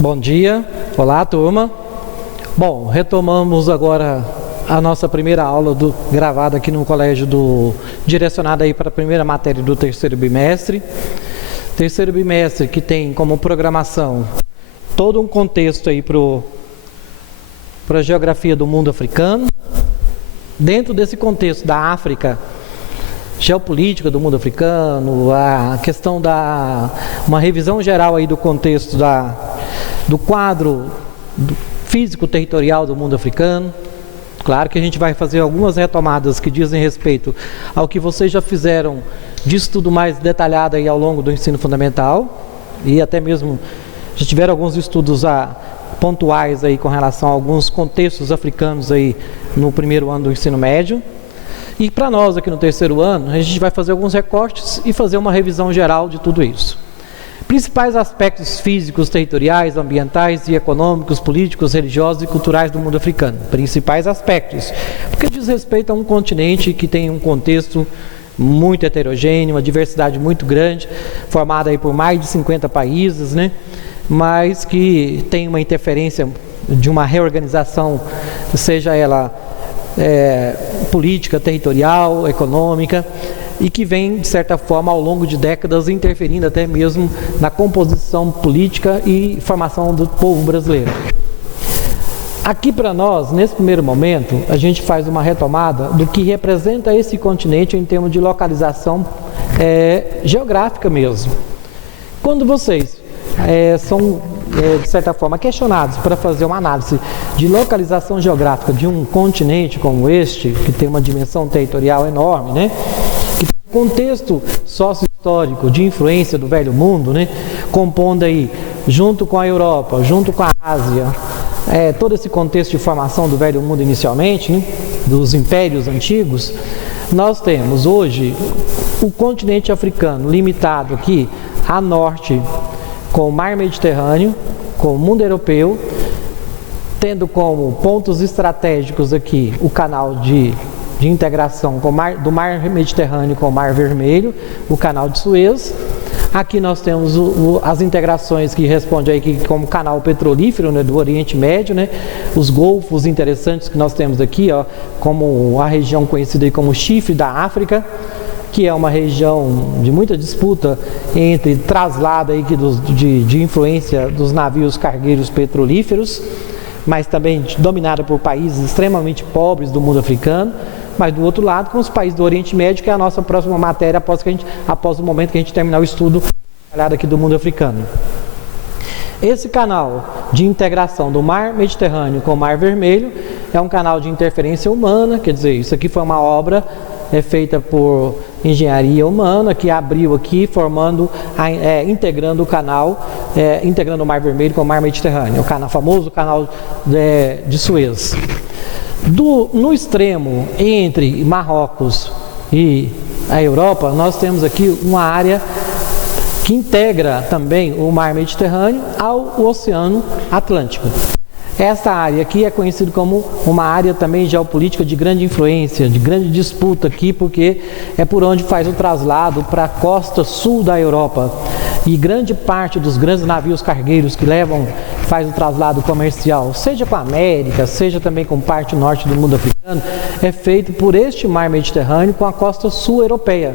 Bom dia, olá turma. Bom, retomamos agora a nossa primeira aula gravada aqui no colégio direcionada aí para a primeira matéria do terceiro bimestre. Terceiro bimestre que tem como programação todo um contexto aí para a geografia do mundo africano. Dentro desse contexto da África, geopolítica do mundo africano, a questão uma revisão geral aí do contexto do quadro físico-territorial do mundo africano. Claro que a gente vai fazer algumas retomadas que dizem respeito ao que vocês já fizeram de estudo mais detalhado aí ao longo do ensino fundamental, e até mesmo já tiveram alguns estudos pontuais aí com relação a alguns contextos africanos aí no primeiro ano do ensino médio. E para nós aqui no terceiro ano, a gente vai fazer alguns recortes e fazer uma revisão geral de tudo isso. Principais aspectos físicos, territoriais, ambientais e econômicos, políticos, religiosos e culturais do mundo africano. Principais aspectos, porque diz respeito a um continente que tem um contexto muito heterogêneo, uma diversidade muito grande, formada aí por mais de 50 países, né? Mas que tem uma interferência de uma reorganização, seja ela política, territorial, econômica, e que vem, de certa forma, ao longo de décadas, interferindo até mesmo na composição política e formação do povo brasileiro. Aqui para nós, nesse primeiro momento, a gente faz uma retomada do que representa esse continente em termos de localização geográfica mesmo. Quando vocês são, de certa forma, questionados para fazer uma análise de localização geográfica de um continente como este, que tem uma dimensão territorial enorme, né? Que tem um contexto sócio-histórico de influência do velho mundo, né? Compondo aí, junto com a Europa, junto com a Ásia, todo esse contexto de formação do velho mundo inicialmente, né? Dos impérios antigos, nós temos hoje o continente africano limitado aqui a norte, com o mar Mediterrâneo, com o mundo europeu, tendo como pontos estratégicos aqui o canal de integração do mar Mediterrâneo com o mar Vermelho, o canal de Suez. Aqui nós temos as integrações que respondem aí como canal petrolífero, né, do Oriente Médio, né, os golfos interessantes que nós temos aqui, ó, como a região conhecida aí como Chifre da África, que é uma região de muita disputa entre traslado aí de influência dos navios cargueiros petrolíferos, mas também dominada por países extremamente pobres do mundo africano, mas do outro lado com os países do Oriente Médio, que é a nossa próxima matéria após o momento que a gente terminar o estudo aqui do mundo africano. Esse canal de integração do mar Mediterrâneo com o mar Vermelho é um canal de interferência humana, quer dizer, isso aqui foi uma obra feita por engenharia humana, que abriu aqui, integrando o canal, integrando o Mar Vermelho com o Mar Mediterrâneo, o famoso canal de Suez. No extremo entre Marrocos e a Europa, nós temos aqui uma área que integra também o Mar Mediterrâneo ao Oceano Atlântico. Esta área aqui é conhecida como uma área também geopolítica de grande influência, de grande disputa aqui, porque é por onde faz o traslado para a costa sul da Europa. E grande parte dos grandes navios cargueiros que faz o traslado comercial, seja com a América, seja também com parte norte do mundo africano, é feito por este mar Mediterrâneo com a costa sul europeia.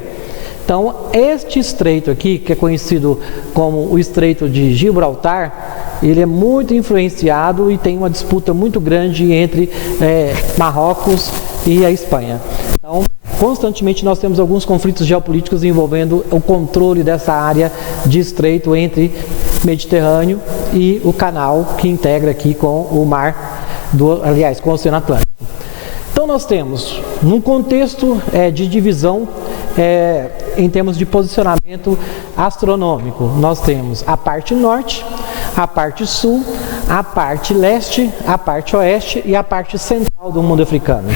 Então, este estreito aqui, que é conhecido como o Estreito de Gibraltar, ele é muito influenciado e tem uma disputa muito grande entre Marrocos e a Espanha. Então, constantemente nós temos alguns conflitos geopolíticos envolvendo o controle dessa área de estreito entre Mediterrâneo e o canal que integra aqui com o mar, com o Oceano Atlântico. Então nós temos, num contexto de divisão, em termos de posicionamento astronômico, nós temos a parte norte, a parte sul, a parte leste, a parte oeste e a parte central do mundo africano.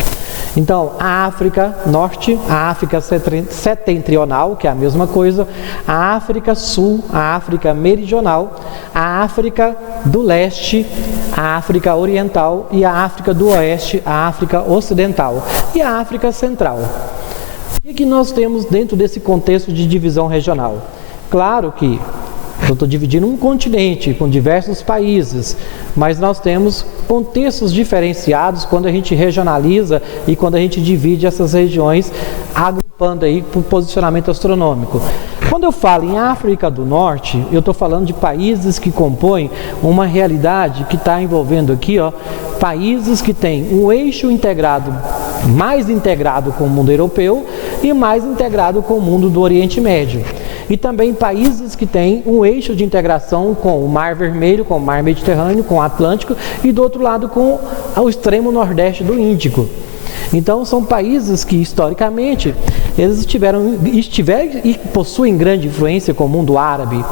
Então, a África Norte, a África Setentrional, que é a mesma coisa, a África Sul, a África Meridional, a África do Leste, a África Oriental e a África do Oeste, a África Ocidental e a África Central. O que nós temos dentro desse contexto de divisão regional? Claro que Eu estou dividindo um continente com diversos países, mas nós temos contextos diferenciados quando a gente regionaliza e quando a gente divide essas regiões, agrupando aí por posicionamento astronômico. Quando eu falo em África do Norte, eu estou falando de países que compõem uma realidade que está envolvendo aqui, países que têm um eixo integrado, mais integrado com o mundo europeu e mais integrado com o mundo do Oriente Médio. E também países que têm um eixo de integração com o Mar Vermelho, com o Mar Mediterrâneo, com o Atlântico e do outro lado com o extremo nordeste do Índico. Então são países que historicamente eles estiveram e possuem grande influência com o mundo árabe.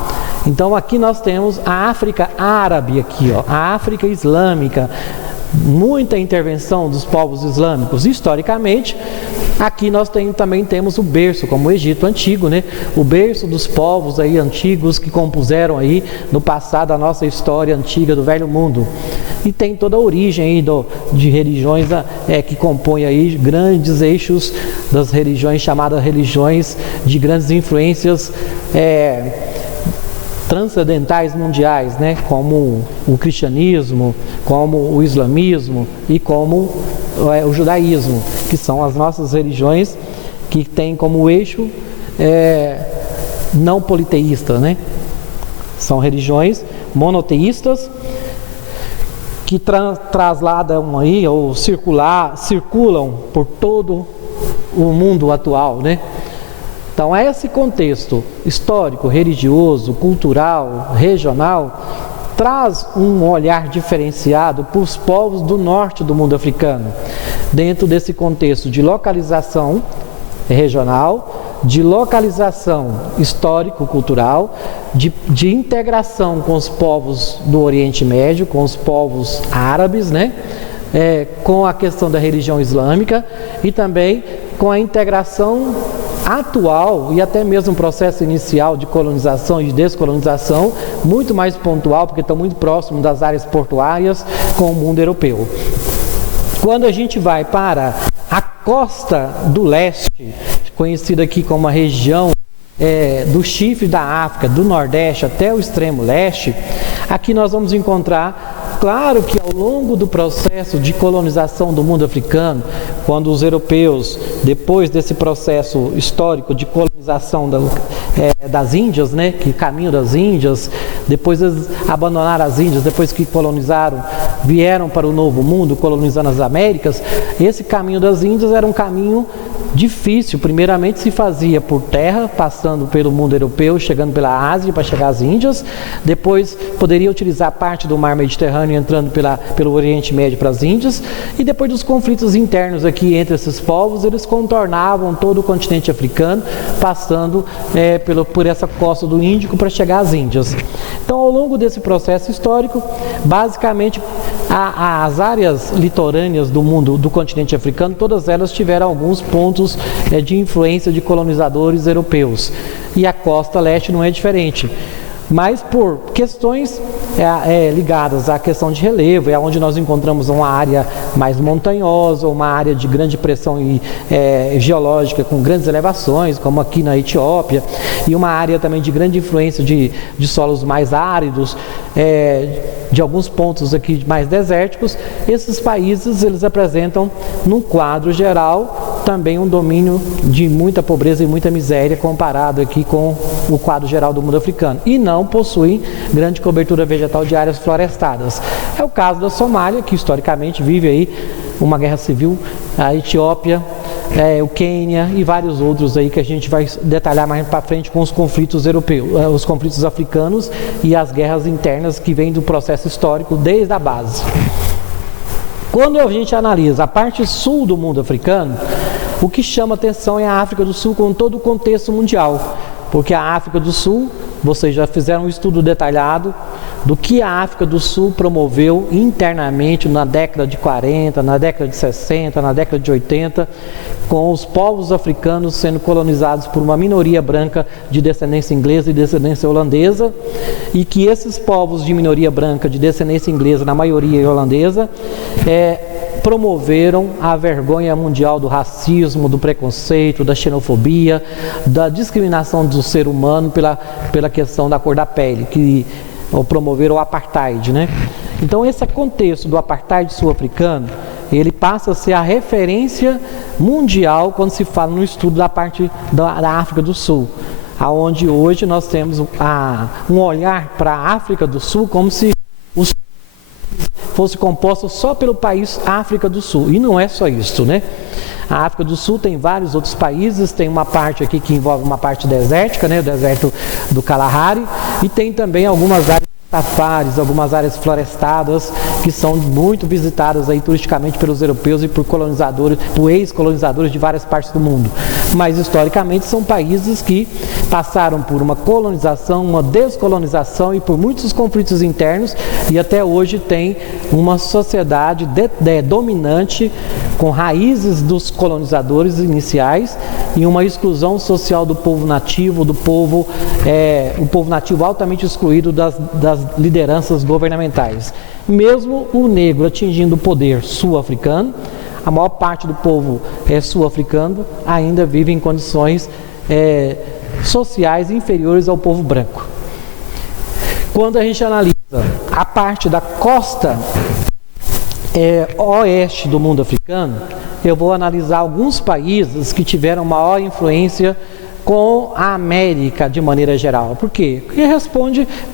Então aqui nós temos a África árabe aqui, a África islâmica, muita intervenção dos povos islâmicos. Historicamente, aqui nós também temos o berço, como o Egito Antigo, né? O berço dos povos aí antigos que compuseram aí no passado a nossa história antiga do Velho Mundo. E tem toda a origem aí de religiões que compõem aí grandes eixos das religiões, chamadas religiões de grandes influências transcendentais mundiais, né? Como o cristianismo, como o islamismo e como o judaísmo, que são as nossas religiões que têm como eixo não politeísta, né? São religiões monoteístas que trasladam aí ou circulam por todo o mundo atual, né? Então, esse contexto histórico, religioso, cultural, regional, traz um olhar diferenciado para os povos do norte do mundo africano, dentro desse contexto de localização regional, de localização histórico-cultural, de integração com os povos do Oriente Médio, com os povos árabes, né? Com a questão da religião islâmica e também com a integração atual e até mesmo um processo inicial de colonização e de descolonização muito mais pontual, porque estão muito próximos das áreas portuárias com o mundo europeu. Quando a gente vai para a costa do leste, conhecida aqui como a região do chifre da África, do Nordeste até o extremo leste, aqui nós vamos encontrar, claro que ao longo do processo de colonização do mundo africano, quando os europeus, depois desse processo histórico de colonização das Índias, né, que caminho das Índias, depois eles abandonaram as Índias, depois que colonizaram, vieram para o Novo Mundo, colonizando as Américas, esse caminho das Índias era um caminho difícil. Primeiramente se fazia por terra, passando pelo mundo europeu, chegando pela Ásia para chegar às Índias. Depois poderia utilizar parte do mar Mediterrâneo, entrando pelo Oriente Médio para as Índias. E depois dos conflitos internos aqui entre esses povos, eles contornavam todo o continente africano, passando por essa costa do Índico para chegar às Índias. Então, ao longo desse processo histórico, basicamente as áreas litorâneas do mundo, do continente africano, todas elas tiveram alguns pontos de influência de colonizadores europeus. E a costa leste não é diferente. Mas por questões ligadas à questão de relevo, é onde nós encontramos uma área mais montanhosa, uma área de grande pressão geológica com grandes elevações, como aqui na Etiópia, e uma área também de grande influência de solos mais áridos, de alguns pontos aqui mais desérticos. Esses países, eles apresentam, num quadro geral, também um domínio de muita pobreza e muita miséria comparado aqui com o quadro geral do mundo africano, e não possuem grande cobertura vegetal de áreas florestadas. É o caso da Somália, que historicamente vive aí uma guerra civil, a Etiópia, o Quênia e vários outros aí que a gente vai detalhar mais para frente com os conflitos europeus, os conflitos africanos e as guerras internas que vêm do processo histórico desde a base. Quando a gente analisa a parte sul do mundo africano, o que chama atenção é a África do Sul com todo o contexto mundial, porque a África do Sul, vocês já fizeram um estudo detalhado do que a África do Sul promoveu internamente na década de 40, na década de 60, na década de 80, com os povos africanos sendo colonizados por uma minoria branca de descendência inglesa e descendência holandesa, e que esses povos de minoria branca de descendência inglesa, na maioria holandesa, promoveram a vergonha mundial do racismo, do preconceito, da xenofobia, da discriminação do ser humano pela questão da cor da pele, que promoveram o apartheid, né? Então esse contexto do apartheid sul-africano, ele passa a ser a referência mundial quando se fala no estudo da parte da África do Sul, aonde hoje nós temos um olhar para a África do Sul como se fosse composto só pelo país África do Sul, e não é só isso, né? A África do Sul tem vários outros países, tem uma parte aqui que envolve uma parte desértica, né? O deserto do Kalahari, e tem também algumas áreas safaris, algumas áreas florestadas que são muito visitadas aí turisticamente pelos europeus e por colonizadores, por ex-colonizadores de várias partes do mundo. Mas historicamente são países que passaram por uma colonização, uma descolonização e por muitos conflitos internos, e até hoje tem uma sociedade dominante com raízes dos colonizadores iniciais e uma exclusão social do povo nativo, o povo nativo altamente excluído das lideranças governamentais. Mesmo o negro atingindo o poder sul-africano, a maior parte do povo sul-africano ainda vive em condições sociais inferiores ao povo branco. Quando a gente analisa a parte da costa oeste do mundo africano, eu vou analisar alguns países que tiveram maior influência com a América de maneira geral. Por quê? Porque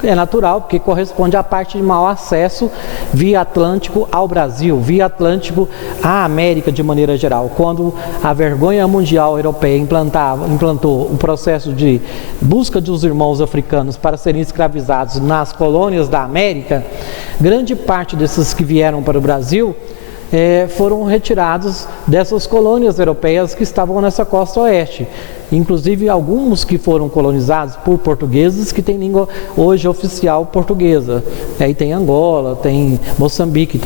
é natural, porque corresponde à parte de maior acesso via Atlântico ao Brasil, via Atlântico à América de maneira geral. Quando a vergonha mundial europeia implantou o processo de busca dos irmãos africanos para serem escravizados nas colônias da América, grande parte desses que vieram para o Brasil foram retirados dessas colônias europeias que estavam nessa costa oeste. Inclusive alguns que foram colonizados por portugueses que têm língua hoje oficial portuguesa. Aí tem Angola, tem Moçambique,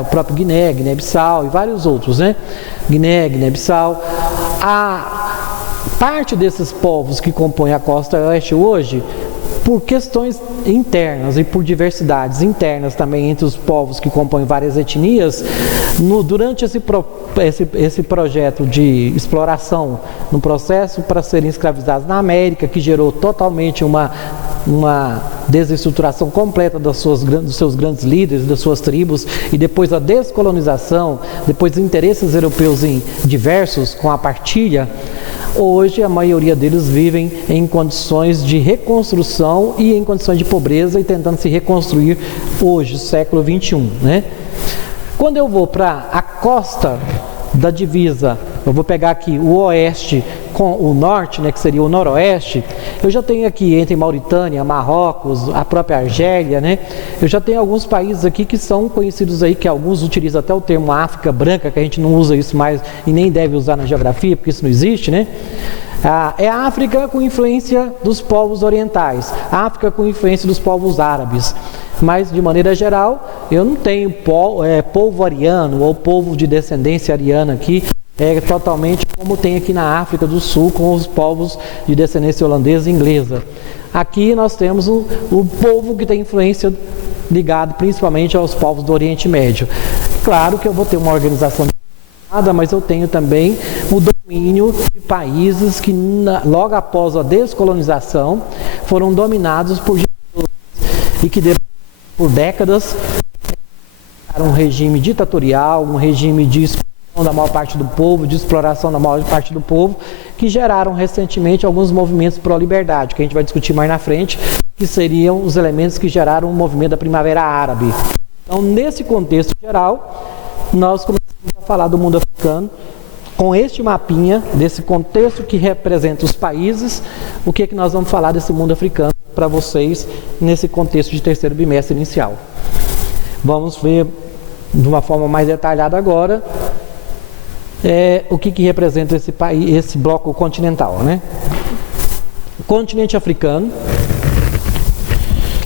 o próprio Guiné, Guiné-Bissau e vários outros, né? Guiné, Guiné-Bissau. A parte desses povos que compõem a costa oeste hoje, por questões internas e por diversidades internas também entre os povos que compõem várias etnias, durante esse projeto de exploração no processo para serem escravizados na América, que gerou totalmente uma desestruturação completa dos seus grandes líderes, das suas tribos, e depois a descolonização, depois os interesses europeus diversos com a partilha. Hoje a maioria deles vivem em condições de reconstrução e em condições de pobreza e tentando se reconstruir hoje, século XXI, né? Quando eu vou para a costa da divisa, eu vou pegar aqui o oeste com o norte, né, que seria o noroeste, eu já tenho aqui entre Mauritânia, Marrocos, a própria Argélia, né? Eu já tenho alguns países aqui que são conhecidos aí, que alguns utilizam até o termo África branca, que a gente não usa isso mais e nem deve usar na geografia, porque isso não existe, né? É a África com influência dos povos orientais, a África com influência dos povos árabes. Mas, de maneira geral, eu não tenho povo ariano ou povo de descendência ariana aqui, totalmente como tem aqui na África do Sul com os povos de descendência holandesa e inglesa. Aqui nós temos o povo que tem influência ligado principalmente aos povos do Oriente Médio. Claro que eu vou ter uma organização mas eu tenho também o domínio de países que logo após a descolonização foram dominados por e que por décadas um regime ditatorial, um regime de exploração da maior parte do povo, de exploração da maior parte do povo, que geraram recentemente alguns movimentos pró-liberdade, que a gente vai discutir mais na frente, que seriam os elementos que geraram o movimento da Primavera Árabe. Então, nesse contexto geral, nós começamos a falar do mundo africano com este mapinha, desse contexto que representa os países. O que é que nós vamos falar desse mundo africano para vocês nesse contexto de terceiro bimestre inicial? Vamos ver de uma forma mais detalhada agora o que representa esse país, esse bloco continental, né? O continente africano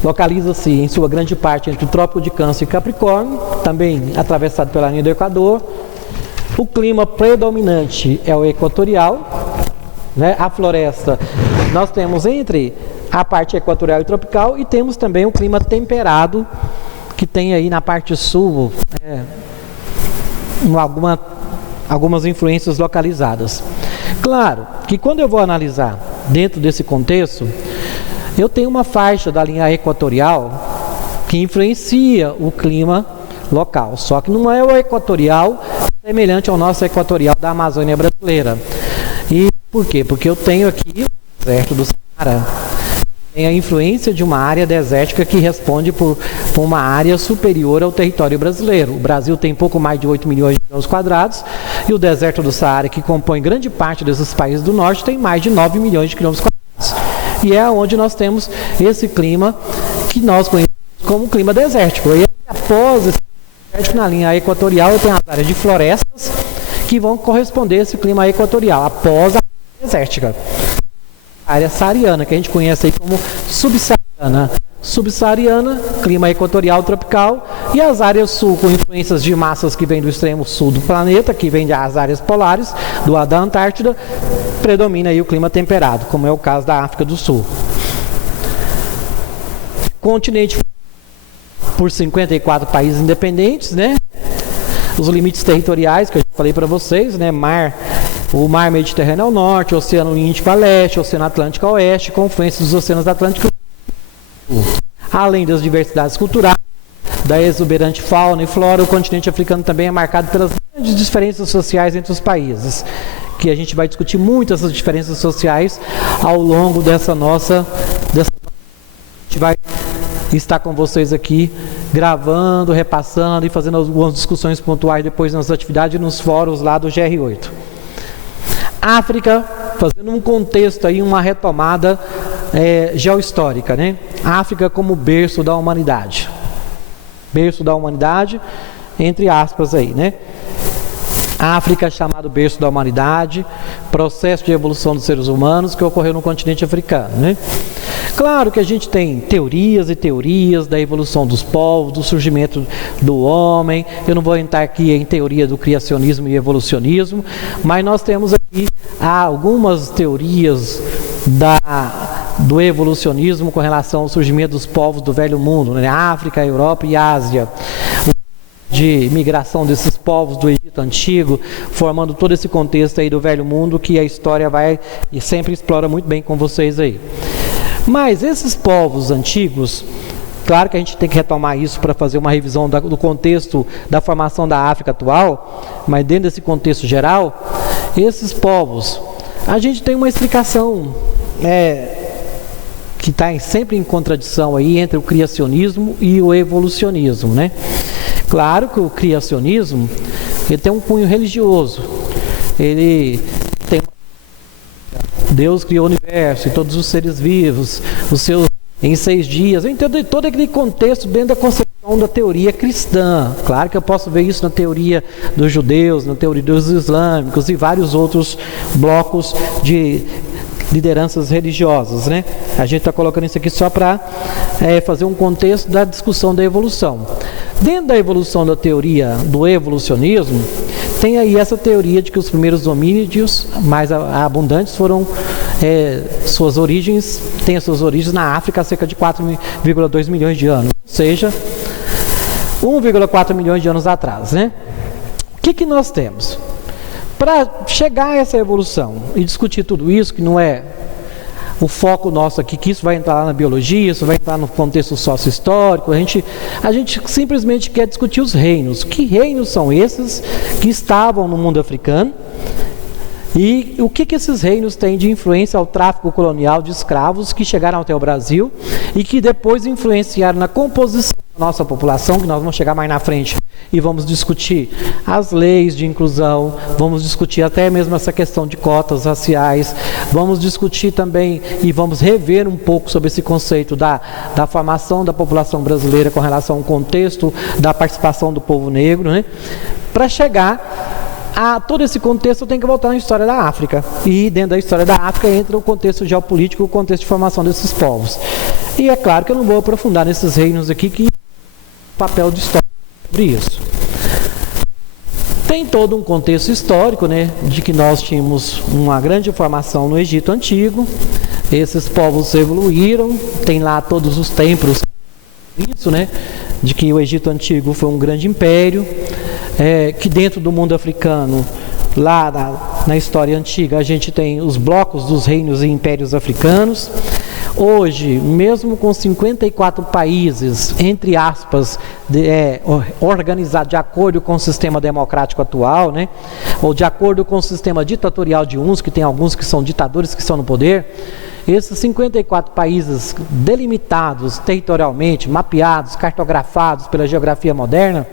localiza-se em sua grande parte entre o Trópico de Câncer e Capricórnio, também atravessado pela linha do Equador. O clima predominante é o equatorial, né? A floresta nós temos entre a parte equatorial e tropical, e temos também o clima temperado, que tem aí na parte sul, algumas influências localizadas. Claro que quando eu vou analisar dentro desse contexto, eu tenho uma faixa da linha equatorial que influencia o clima local, só que não é o equatorial semelhante ao nosso equatorial da Amazônia brasileira. E por quê? Porque eu tenho aqui o deserto do Saara, tem a influência de uma área desértica que responde por uma área superior ao território brasileiro. O Brasil tem pouco mais de 8 milhões de quilômetros quadrados e o deserto do Saara, que compõe grande parte desses países do norte, tem mais de 9 milhões de quilômetros quadrados. E é onde nós temos esse clima que nós conhecemos como clima desértico. E após esse desértico, na linha equatorial, eu tenho as áreas de florestas que vão corresponder a esse clima equatorial, após a área desértica. A área saariana, que a gente conhece aí como subsaariana. Subsaariana, clima equatorial tropical, e as áreas sul com influências de massas que vêm do extremo sul do planeta, que vêm das áreas polares, da Antártida, predomina aí o clima temperado, como é o caso da África do Sul. Continente por 54 países independentes, né? Os limites territoriais que eu falei para vocês, né? O mar Mediterrâneo ao norte, o Oceano Índico a leste, o Oceano Atlântico a oeste, confluência dos oceanos Atlântico e Sul. Além das diversidades culturais, da exuberante fauna e flora, o continente africano também é marcado pelas grandes diferenças sociais entre os países, que a gente vai discutir muito essas diferenças sociais ao longo dessa nossa... A gente vai estar com vocês aqui gravando, repassando e fazendo algumas discussões pontuais depois nas atividades e nos fóruns lá do GR8. África, fazendo um contexto aí, uma retomada geohistórica, né? África como berço da humanidade. Berço da humanidade, entre aspas aí, né? África chamado berço da humanidade, processo de evolução dos seres humanos que ocorreu no continente africano, né? Claro que a gente tem teorias e teorias da evolução dos povos, do surgimento do homem. Eu não vou entrar aqui em teoria do criacionismo e evolucionismo, mas nós temos aqui algumas teorias do evolucionismo com relação ao surgimento dos povos do Velho Mundo, né? África, Europa e Ásia. De migração desses povos do Egito Antigo, formando todo esse contexto aí do Velho Mundo que a história vai e sempre explora muito bem com vocês aí. Mas esses povos antigos, claro que a gente tem que retomar isso para fazer uma revisão do contexto da formação da África atual, mas dentro desse contexto geral, esses povos, a gente tem uma explicação que está sempre em contradição aí entre o criacionismo e o evolucionismo, né? Claro que o criacionismo, ele tem um cunho religioso. Ele tem Deus criou o universo e todos os seres vivos, em 6 dias. Eu entendo todo aquele contexto dentro da concepção da teoria cristã. Claro que eu posso ver isso na teoria dos judeus, na teoria dos islâmicos e vários outros blocos de lideranças religiosas, né? A gente está colocando isso aqui só para fazer um contexto da discussão da evolução. Dentro da evolução da teoria do evolucionismo, tem aí essa teoria de que os primeiros hominídeos mais abundantes foram têm as suas origens na África há cerca de 4,2 milhões de anos, ou seja, 1,4 milhões de anos atrás, né? O que nós temos? Para chegar a essa evolução e discutir tudo isso, que não é o foco nosso aqui, que isso vai entrar lá na biologia, isso vai entrar no contexto sócio-histórico, a gente simplesmente quer discutir os reinos. Que reinos são esses que estavam no mundo africano? E o que esses reinos têm de influência ao tráfico colonial de escravos que chegaram até o Brasil e que depois influenciaram na composição da nossa população, que nós vamos chegar mais na frente e vamos discutir as leis de inclusão, vamos discutir até mesmo essa questão de cotas raciais, vamos discutir também e vamos rever um pouco sobre esse conceito da formação da população brasileira com relação ao contexto da participação do povo negro, né? Para chegar a todo esse contexto, eu tenho que voltar na história da África. E dentro da história da África entra o contexto geopolítico, o contexto de formação desses povos. E é claro que eu não vou aprofundar nesses reinos aqui, que papel de história sobre isso. Tem todo um contexto histórico, né, de que nós tínhamos uma grande formação no Egito Antigo, esses povos evoluíram, tem lá todos os templos, isso, né, de que o Egito Antigo foi um grande império, que dentro do mundo africano, lá na história antiga, a gente tem os blocos dos reinos e impérios africanos. Hoje, mesmo com 54 países, entre aspas, organizados de acordo com o sistema democrático atual, né, ou de acordo com o sistema ditatorial de uns, que tem alguns que são ditadores que estão no poder, esses 54 países delimitados territorialmente, mapeados, cartografados pela geografia moderna,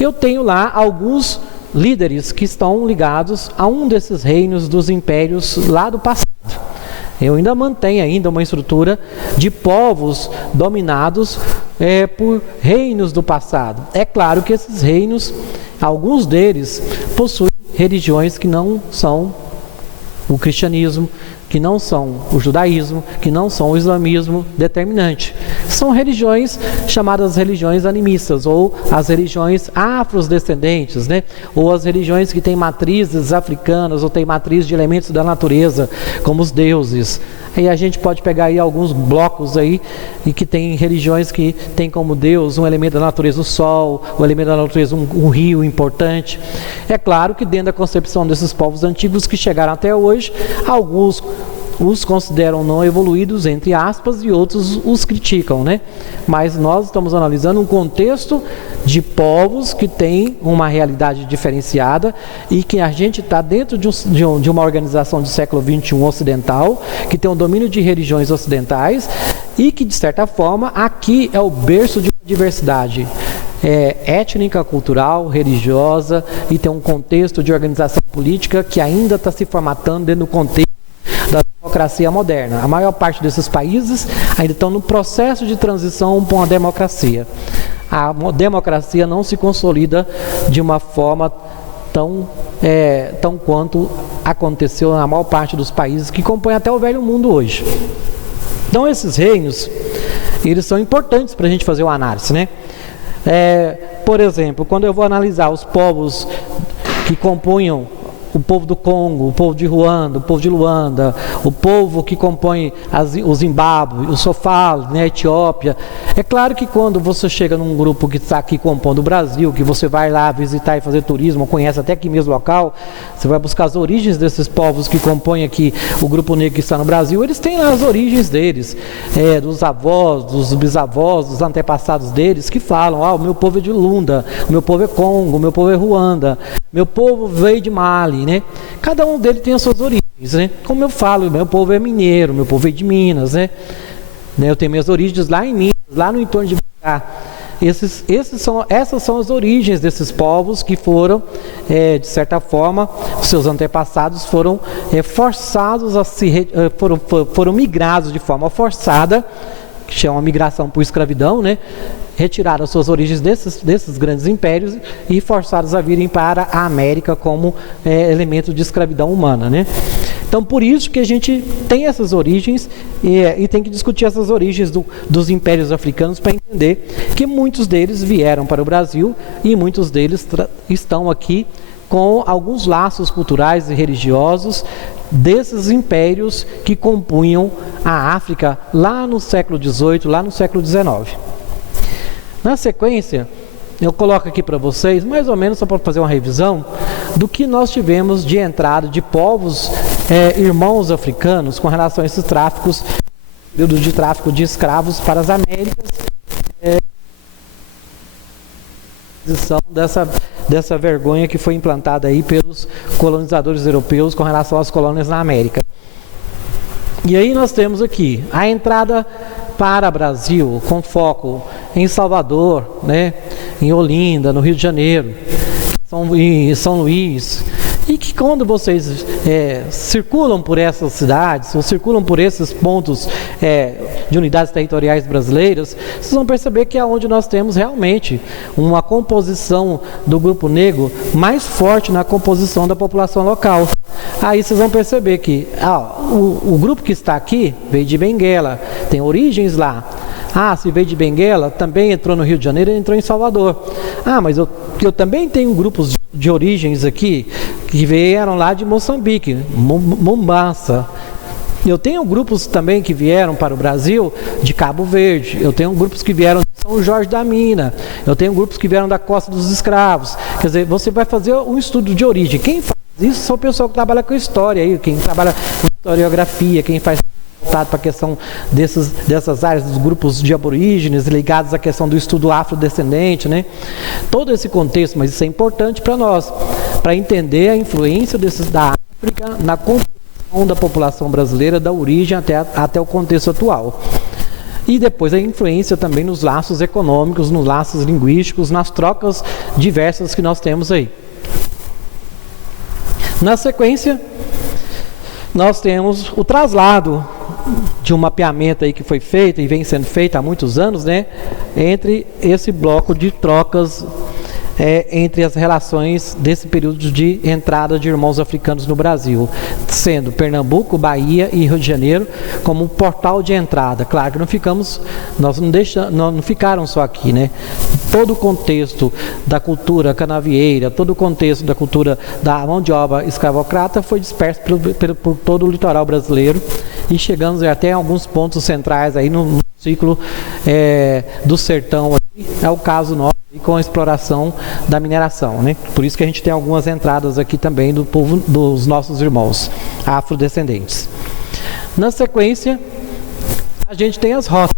eu tenho lá alguns líderes que estão ligados a um desses reinos dos impérios lá do passado. Eu ainda mantenho uma estrutura de povos dominados por reinos do passado. É claro que esses reinos, alguns deles, possuem religiões que não são o cristianismo, que não são o judaísmo, que não são o islamismo determinante. São religiões chamadas religiões animistas, ou as religiões afrodescendentes, né? Ou as religiões que têm matrizes africanas, ou têm matriz de elementos da natureza, como os deuses. E a gente pode pegar aí alguns blocos aí, e que tem religiões que tem como Deus um elemento da natureza, o sol, um elemento da natureza, um rio importante. É claro que dentro da concepção desses povos antigos que chegaram até hoje, alguns os consideram não evoluídos, entre aspas, e outros os criticam, né? Mas nós estamos analisando um contexto de povos que têm uma realidade diferenciada e que a gente está dentro de uma organização do século XXI ocidental, que tem um domínio de religiões ocidentais e que, de certa forma, aqui é o berço de uma diversidade étnica, cultural, religiosa, e tem um contexto de organização política que ainda está se formatando dentro do contexto da democracia moderna. A maior parte desses países ainda estão no processo de transição para uma democracia. A democracia não se consolida de uma forma tão quanto aconteceu na maior parte dos países que compõem até o velho mundo hoje. Então esses reinos, eles são importantes para a gente fazer uma análise, né? Por exemplo, quando eu vou analisar os povos que compunham o povo do Congo, o povo de Ruanda, o povo de Luanda, o povo que compõe o Zimbábue, o Sofala, né, a Etiópia. É claro que quando você chega num grupo que está aqui compondo o Brasil, que você vai lá visitar e fazer turismo, conhece até aqui mesmo o local, você vai buscar as origens desses povos que compõem aqui o grupo negro que está no Brasil, eles têm lá as origens deles, dos avós, dos bisavós, dos antepassados deles, que falam, o meu povo é de Lunda, o meu povo é Congo, o meu povo é Ruanda, meu povo veio de Mali, né? Cada um deles tem as suas origens, né? Como eu falo, meu povo é mineiro, meu povo veio de Minas, né? Eu tenho minhas origens lá em Minas, lá no entorno de Brá. Essas são as origens desses povos que foram, de certa forma, seus antepassados foram forçados foram migrados de forma forçada, que chama migração por escravidão, né? Retiraram suas origens desses grandes impérios e forçados a virem para a América como elemento de escravidão humana, né? Então, por isso que a gente tem essas origens e tem que discutir essas origens dos impérios africanos para entender que muitos deles vieram para o Brasil e muitos deles estão aqui com alguns laços culturais e religiosos desses impérios que compunham a África lá no século XVIII, lá no século XIX. Na sequência, eu coloco aqui para vocês, mais ou menos só para fazer uma revisão, do que nós tivemos de entrada de povos irmãos africanos com relação a esses tráficos, período de tráfico de escravos para as Américas, dessa vergonha que foi implantada aí pelos colonizadores europeus com relação às colônias na América. E aí nós temos aqui a entrada para o Brasil, com foco em Salvador, né, em Olinda, no Rio de Janeiro, em São Luís, e que quando vocês circulam por essas cidades, ou circulam por esses pontos de unidades territoriais brasileiras, vocês vão perceber que é onde nós temos realmente uma composição do grupo negro mais forte na composição da população local. Aí vocês vão perceber que o grupo que está aqui veio de Benguela, tem origens lá. Se veio de Benguela, também entrou no Rio de Janeiro e entrou em Salvador. Mas eu também tenho grupos de origens aqui que vieram lá de Moçambique, Mombasa. Eu tenho grupos também que vieram para o Brasil de Cabo Verde. Eu tenho grupos que vieram de São Jorge da Mina. Eu tenho grupos que vieram da Costa dos Escravos, Quer dizer, você vai fazer um estudo de origem. Quem faz isso são o pessoal que trabalha com história, aí, quem trabalha com historiografia, quem faz voltado para a questão dessas áreas dos grupos de aborígenes ligados à questão do estudo afrodescendente, né? Todo esse contexto, mas isso é importante para nós, para entender a influência da África na composição da população brasileira, da origem até o contexto atual. E depois a influência também nos laços econômicos, nos laços linguísticos, nas trocas diversas que nós temos aí. Na sequência, nós temos o traslado de um mapeamento aí que foi feito e vem sendo feito há muitos anos, né, entre esse bloco de trocas entre as relações desse período de entrada de irmãos africanos no Brasil, sendo Pernambuco, Bahia e Rio de Janeiro como portal de entrada. Claro que não ficaram só aqui, né? Todo o contexto da cultura canavieira, todo o contexto da cultura da mão de obra escravocrata foi disperso por todo o litoral brasileiro e chegamos até alguns pontos centrais aí no ciclo do sertão. É o caso nosso com a exploração da mineração, né? Por isso que a gente tem algumas entradas aqui também do povo, dos nossos irmãos afrodescendentes. Na sequência, a gente tem as rotas.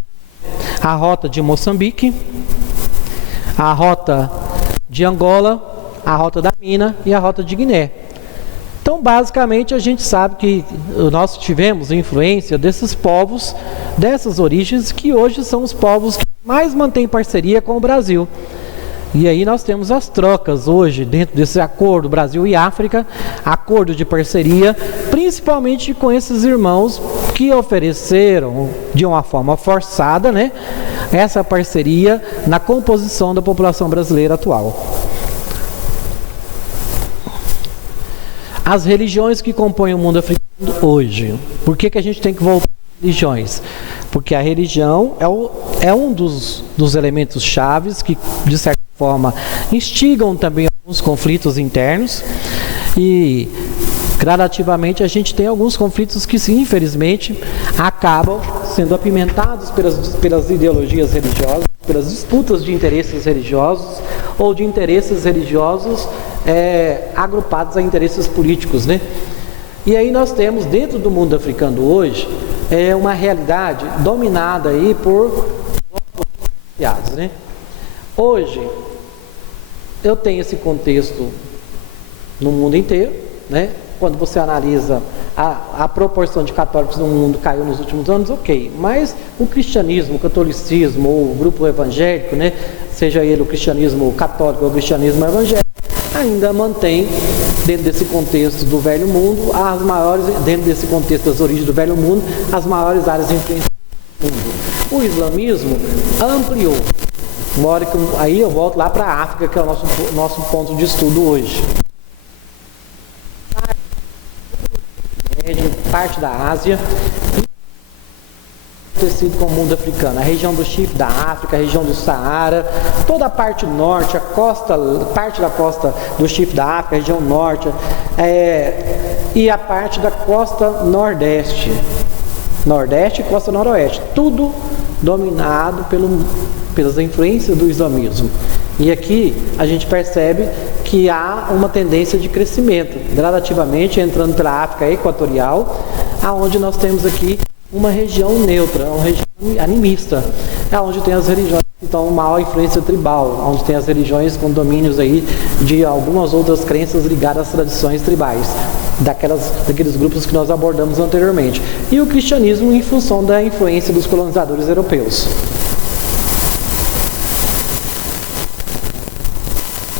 A rota de Moçambique, a rota de Angola, a rota da Mina e a rota de Guiné. Então, basicamente, a gente sabe que nós tivemos influência desses povos, dessas origens, que hoje são os povos que mais mantêm parceria com o Brasil. E aí nós temos as trocas hoje, dentro desse acordo Brasil e África, acordo de parceria, principalmente com esses irmãos que ofereceram, de uma forma forçada, né, essa parceria na composição da população brasileira atual. As religiões que compõem o mundo africano hoje. Por que a gente tem que voltar às religiões? Porque a religião é um dos elementos chaves que, de certa forma, instigam também alguns conflitos internos e, gradativamente, a gente tem alguns conflitos que, infelizmente, acabam sendo apimentados pelas ideologias religiosas, pelas disputas de interesses religiosos ou de interesses religiosos agrupados a interesses políticos, né? E aí nós temos, dentro do mundo africano hoje, uma realidade dominada aí por associados, né? Hoje, eu tenho esse contexto no mundo inteiro, né? Quando você analisa a proporção de católicos no mundo caiu nos últimos anos, ok. Mas o cristianismo, o catolicismo, ou o grupo evangélico, né? Seja ele o cristianismo católico ou o cristianismo evangélico, ainda mantém, dentro desse contexto do velho mundo, dentro desse contexto das origens do velho mundo, as maiores áreas de influência do mundo. O islamismo ampliou. Aí eu volto lá para a África, que é o nosso ponto de estudo hoje. Parte da Ásia, acontecido com o mundo africano, a região do Chifre da África, a região do Saara, toda a parte norte, parte da costa do Chifre da África, a região norte, e a parte da costa nordeste e costa noroeste, tudo dominado pelas influências do islamismo. E aqui a gente percebe que há uma tendência de crescimento, gradativamente entrando pela África equatorial, aonde nós temos aqui uma região neutra, uma região animista, onde tem as religiões que estão maior influência tribal, onde tem as religiões com domínios aí de algumas outras crenças ligadas às tradições tribais, daqueles grupos que nós abordamos anteriormente. E o cristianismo em função da influência dos colonizadores europeus.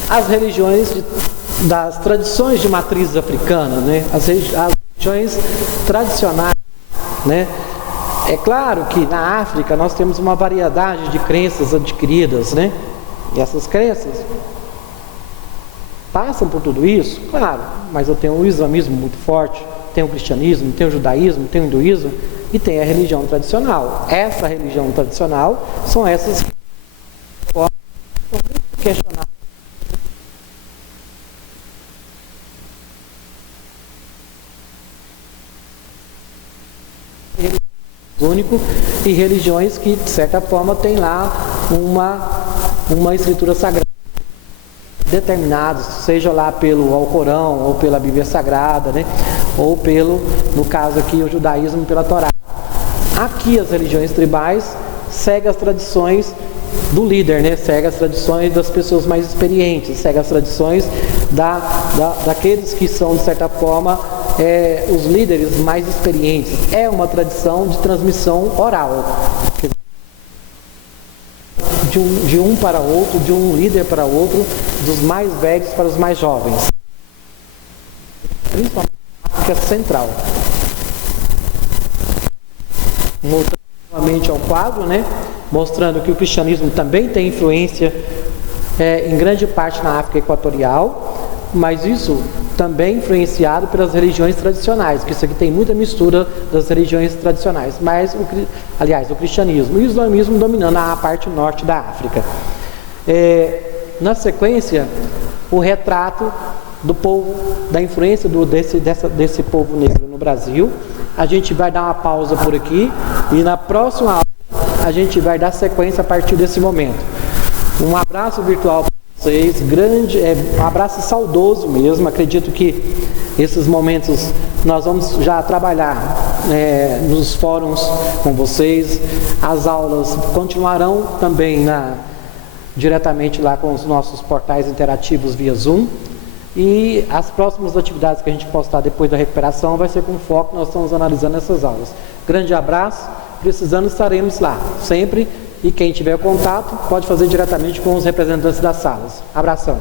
As religiões das tradições de matriz africana, né? As religiões tradicionais, né? É claro que na África nós temos uma variedade de crenças adquiridas, né? E essas crenças passam por tudo isso, claro, mas eu tenho o islamismo muito forte, tenho o cristianismo, tenho o judaísmo, tenho o hinduísmo e tem a religião tradicional. Essa religião tradicional são essas que podem questionar único e religiões que, de certa forma, têm lá uma escritura sagrada. determinados, seja lá pelo Alcorão, ou pela Bíblia Sagrada, né? Ou pelo, no caso aqui, o judaísmo pela Torá. Aqui as religiões tribais seguem as tradições do líder, né? Segue as tradições das pessoas mais experientes, segue as tradições daqueles que são, de certa forma, os líderes mais experientes. É uma tradição de transmissão oral, de um para outro, de um líder para outro, dos mais velhos para os mais jovens, principalmente na África Central. Voltando novamente ao quadro, né? Mostrando que o cristianismo também tem influência em grande parte na África Equatorial, mas isso também influenciado pelas religiões tradicionais, que isso aqui tem muita mistura das religiões tradicionais, mas o cristianismo e o islamismo dominando a parte norte da África. Na sequência, o retrato do povo, da influência desse povo negro no Brasil. A gente vai dar uma pausa por aqui e na próxima aula a gente vai dar sequência a partir desse momento. Um abraço virtual para vocês, um abraço saudoso mesmo. Acredito que esses momentos nós vamos já trabalhar nos fóruns com vocês. As aulas continuarão também diretamente lá com os nossos portais interativos via Zoom. E as próximas atividades que a gente postar depois da recuperação vai ser com foco, nós estamos analisando essas aulas. Grande abraço, precisando estaremos lá, sempre, e quem tiver contato pode fazer diretamente com os representantes das salas. Abração.